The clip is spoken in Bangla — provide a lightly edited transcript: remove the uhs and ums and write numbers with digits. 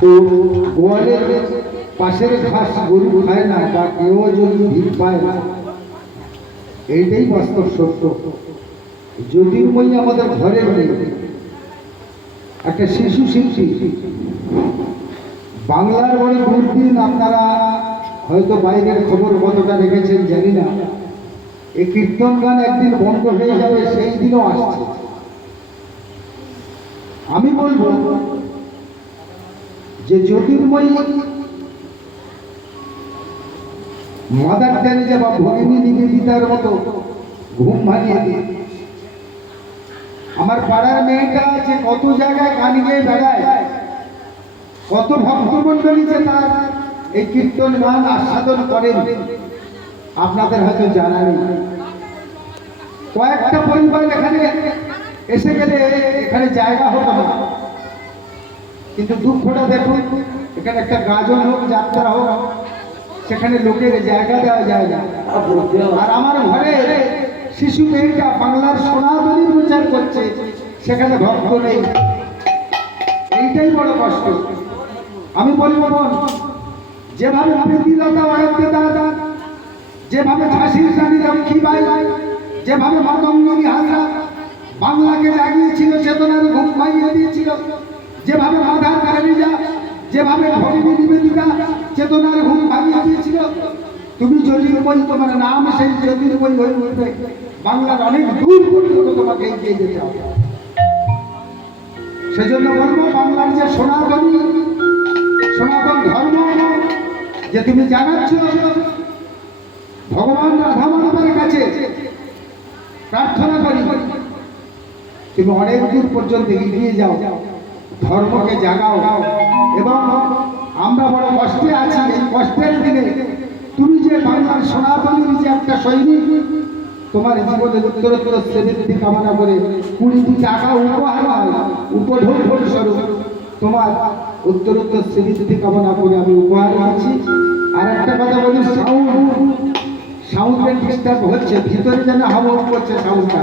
তো গোয়ালের পাশের ঘাস গরু খায় না, বা কেউ যদি ভিড় পায় না, এইটাই বাস্তব সত্য। জ্যোতির্ময়ী আমাদের ঘরে একটা শিশু শিল্পী, বাংলার বড় দূরদিন, আপনারা হয়তো বাইরের খবর কতটা রেখেছেন জানি না, এই কীর্তন গান একদিন বন্ধ হয়ে যাবে, সেই দিনও আসছে। আমি বলবো যে জ্যোতির্ময়ী মাদার টেরেসা বা ভগিনী নিবেদিতার মতো ঘুম ভাঙিয়ে দিয়ে আমার পাড়ার মেয়েটা আছে, কত জায়গায় গান গেয়ে বেড়ায়, কত ভক্তমণ্ডলী যে তার এই কীর্তন গান আস্বাদন করেন, আপনাদের হয়তো জানা নেই। কয়েকটা পরিবার এখানে এসে গেলে এখানে জায়গা হতো না, কিন্তু দুঃখটা দেখুন, এখানে একটা গাজন হোক, যাত্রা হোক, সেখানে লোকের জায়গা দেওয়া যায় না। আর আমার ঘরে শিশু মেয়েটা বাংলার সনাতনী প্রচার করছে, সেখানে ভক্ত নেই, এইটাই বড় কষ্ট। আমি বলবো বোন, যেভাবে প্রীতিলতা অযোধ্যা, যেভাবে ঝাঁসির রানী লক্ষ্মীবাই, যেভাবে মাতঙ্গিনী হাজরা বাংলাকে জাগিয়েছিল, চেতনার ঘুম ভাঙিয়ে দিয়েছিল, যেভাবে মাদার টেরেসা, যেভাবে ভগিনী নিবেদিতা চেতনার ঘুম ভাঙিয়ে দিয়েছিল, তুমি জ্যোতির্ময়ী, তোমার নাম সেই জ্যোতির্ময়ী হয়ে উঠবে, বাংলার অনেক দূর পর্যন্ত তোমাকে এগিয়ে যেতে হবে। সেজন্য বলবো, বাংলার যে সনাতন ধর্ম যে তুমি জানাচ্ছ, ভগবান রাধা মাধবের কাছে প্রার্থনা করি, তুমি অনেক দূর পর্যন্ত এগিয়ে যাও, ধর্মকে জাগাও। এবং আমরা বড় কষ্টে আছি, এই কষ্টের দিনে তুমি যে বাংলার সনাতনীর যে একটা সৈনিক, তোমার জীবনের উত্তরোত্তর শ্রীবৃদ্ধি কামনা করে 20টি টাকা উপহার উপঢৌকন স্বরূপ তোমার উত্তরোত্তর শ্রীবৃদ্ধি কামনা করে আমি উপহার দিচ্ছি। আর একটা কথা বলি, সাউন্ডের ডিস্টার্ব হচ্ছে, ভিতরে যেন হাওয়া করছে সাউন্ডটা।